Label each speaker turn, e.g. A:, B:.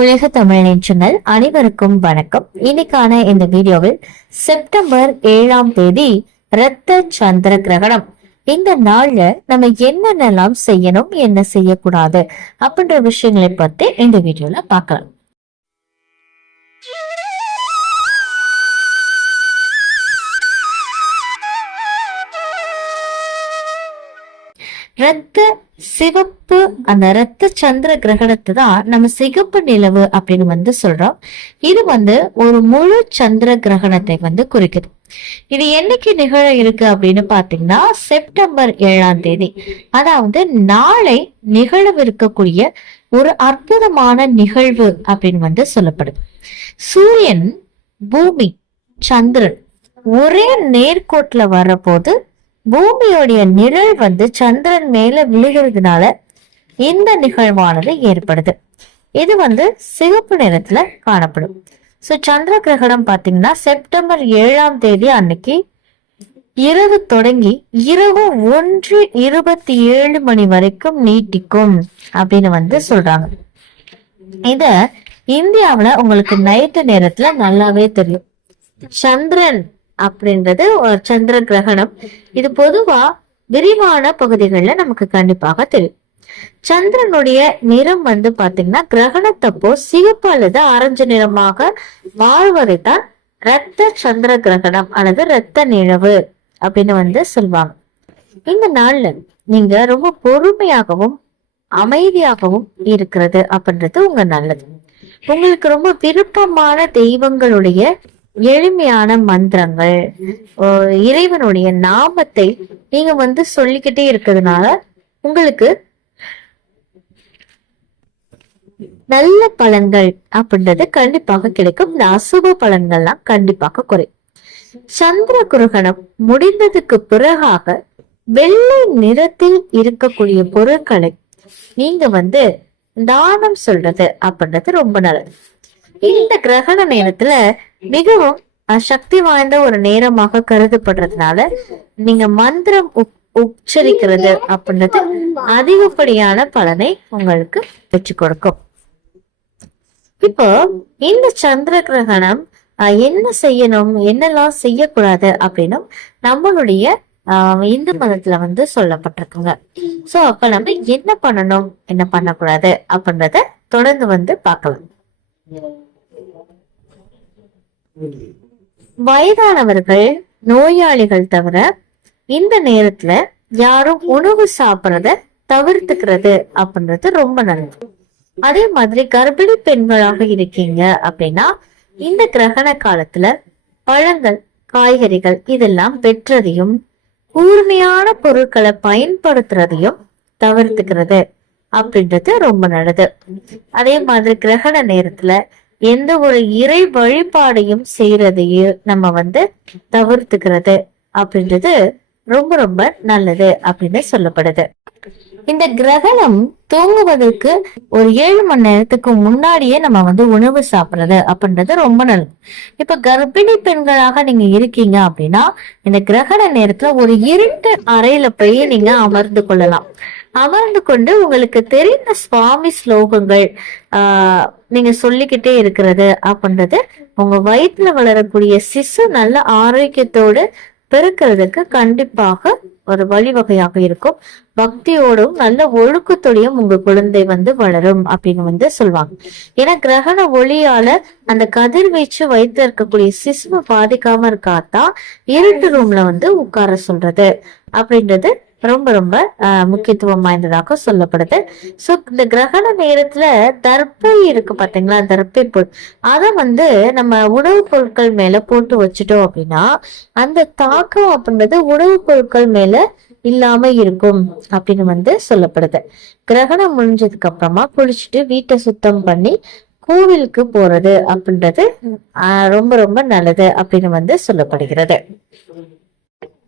A: உலக தமிழ் நெஞ்சங்கள் அனைவருக்கும் வணக்கம். இன்னைக்கான இந்த வீடியோவில் செப்டம்பர் ஏழாம் தேதி ரத்த சந்திர கிரகணம். இந்த நாள்ல நம்ம என்னென்னலாம் செய்யணும் என்ன செய்யக்கூடாது அப்படின்ற விஷயங்களை பத்தி இந்த வீடியோல பார்க்கலாம். ரத்த சிவப்பு அந்த ரத்த சந்திர கிரகணத்தை தான் நம்ம சிகப்பு நிலவு அப்படின்னு வந்து சொல்றோம். இது வந்து ஒரு முழு சந்திர கிரகணத்தை வந்து குறிக்குது. இது என்னைக்கு நிகழ இருக்கு அப்படின்னு பாத்தீங்கன்னா செப்டம்பர் ஏழாம் தேதி. அதாவது நாளை நிகழவிருக்கக்கூடிய ஒரு அற்புதமான நிகழ்வு அப்படின்னு வந்து சொல்லப்படுது. சூரியன் பூமி சந்திரன் ஒரே நேர்கோட்டுல போது பூமியோடைய நிழல் வந்து சந்திரன் மேல விழுகிறதுனால இந்த நிகழ்வானது ஏற்படுது. இது வந்து சிவப்பு நிறத்துல காணப்படும். ஸோ சந்திர கிரகணம் பார்த்தீங்கன்னா செப்டம்பர் ஏழாம் தேதி அன்னைக்கு இரவு தொடங்கி இரவு ஒன்று இருபத்தி ஏழு மணி வரைக்கும் நீட்டிக்கும் அப்படின்னு வந்து சொல்றாங்க. இத இந்தியாவுல உங்களுக்கு நைட்டு நேரத்துல நல்லாவே தெரியும். சந்திரன் அப்படின்றது ஒரு சந்திர கிரகணம். இது பொதுவா விரிவான பகுதிகளில் நமக்கு கண்டிப்பாக தெரியும். சந்திரனுடைய நிறம் வந்து பாத்தீங்கன்னா கிரகணத்தப்போ சிவப்பு அல்லது ஆரஞ்சு நிறமாக மாறுவதைத்தான் ரத்த சந்திர கிரகணம் அல்லது ரத்த நிழவு அப்படின்னு வந்து சொல்லுவாங்க. இந்த நாள்ல நீங்க ரொம்ப பொறுமையாகவும் அமைதியாகவும் இருக்கிறது அப்படின்றது உங்க நல்லது. உங்களுக்கு ரொம்ப விருப்பமான தெய்வங்களுடைய எளிமையான மந்திரங்கள் இறைவனுடைய நாமத்தை நீங்க வந்து சொல்லிக்கிட்டே இருக்கிறதுனால உங்களுக்கு நல்ல பலன்கள் அப்படின்றது கண்டிப்பாக கிடைக்கும். இந்த அசுப பலன்கள்லாம் கண்டிப்பாக குறையும். சந்திர குருகணம் முடிந்ததுக்கு பிறகாக வெள்ளை நிறத்தில் இருக்கக்கூடிய பொருட்களை நீங்க வந்து தானம் சொல்றது அப்படின்றது ரொம்ப நல்லது. இந்த கிரகண நேரத்துல மிகவும் சக்தி வாய்ந்த ஒரு நேரமாக கருதப்படுறதுனால நீங்க மந்திரம் உச்சரிக்கிறது அப்படின்றது அதிகப்படியான பலனை உங்களுக்கு பெற்றுக் கொடுக்கும். இப்போ இந்த சந்திர கிரகணம் என்ன செய்யணும் என்னெல்லாம் செய்யக்கூடாது அப்படின்னும் நம்மளுடைய இந்து மதத்துல வந்து சொல்லப்பட்டிருக்குங்க. சோ அப்ப நம்ம என்ன பண்ணணும் என்ன பண்ணக்கூடாது அப்படின்றத தொடர்ந்து வந்து பார்க்கலாம். வயதானவர்கள் நோயாளிகள் தவிர இந்த நேரத்துல யாரும் உணவு சாப்பிடறத தவிர்த்துக்கிறது அப்படின்றது ரொம்ப நல்லது. அதே மாதிரி கர்ப்பிணி பெண்களாக இருக்கீங்க அப்படின்னா இந்த கிரகண காலத்துல பழங்கள் காய்கறிகள் இதெல்லாம் பெற்றதையும் கூர்மையான பொருட்களை பயன்படுத்துறதையும் தவிர்த்துக்கிறது அப்படின்றது ரொம்ப நல்லது. அதே மாதிரி கிரகண நேரத்துல எந்த ஒரு இறை வழிபாடையும் செய்யறதையும் நம்ம வந்து தவிர்த்துக்கிறது அப்படின்றது ரொம்ப ரொம்ப நல்லது அப்படின்னு சொல்லப்படுது. இந்த கிரகணம் தூங்குவதற்கு ஒரு ஏழு மணி நேரத்துக்கு முன்னாடியே நம்ம வந்து உணவு சாப்பிடுறது அப்படின்றது ரொம்ப நல்லது. இப்ப கர்ப்பிணி பெண்களாக நீங்க இருக்கீங்க அப்படின்னா இந்த கிரகண நேரத்துல ஒரு இருட்டு அறையில போய் நீங்க அமர்ந்து கொள்ளலாம். அமர்ந்து கொண்டு உங்களுக்கு தெரிந்த சுவாமி ஸ்லோகங்கள் ஆஹ் நீங்க சொல்லிக்கிட்டே இருக்கிறது அப்படின்றது உங்க வயிற்றுல வளரக்கூடிய சிசு நல்ல ஆரோக்கியத்தோடு பெருக்கிறதுக்கு கண்டிப்பாக ஒரு வழிவகையாக இருக்கும். பக்தியோடும் நல்ல ஒழுக்கத்தோடையும் உங்க குழந்தை வந்து வளரும் அப்படின்னு வந்து சொல்லுவாங்க. ஏன்னா கிரகண ஒளியால அந்த கதிர்வீச்சு வைத்து இருக்கக்கூடிய சிசுவை பாதிக்காம இருக்காதான் இருட்டு ரூம்ல வந்து உட்கார சொல்றது அப்படின்றது ரொம்ப ரொம்ப முக்கியத்துவம் வாய்ந்ததாக சொல்லப்படுது. ஸோ இந்த கிரகண நேரத்துல தர்ப்பை இருக்கு பாத்தீங்களா? தர்ப்பை பொருள். அதை வந்து நம்ம உணவுப் பொருட்கள் மேல போட்டு வச்சுட்டோம் அப்படின்னா அந்த தாக்கம் அப்படின்றது உணவுப் பொருட்கள் மேல இல்லாம இருக்கும் அப்படின்னு வந்து சொல்லப்படுது. கிரகணம் முடிஞ்சதுக்கு அப்புறமா குளிச்சுட்டு வீட்டை சுத்தம் பண்ணி கோவிலுக்கு போறது அப்படின்றது ரொம்ப ரொம்ப நல்லது அப்படின்னு வந்து சொல்லப்படுகிறது.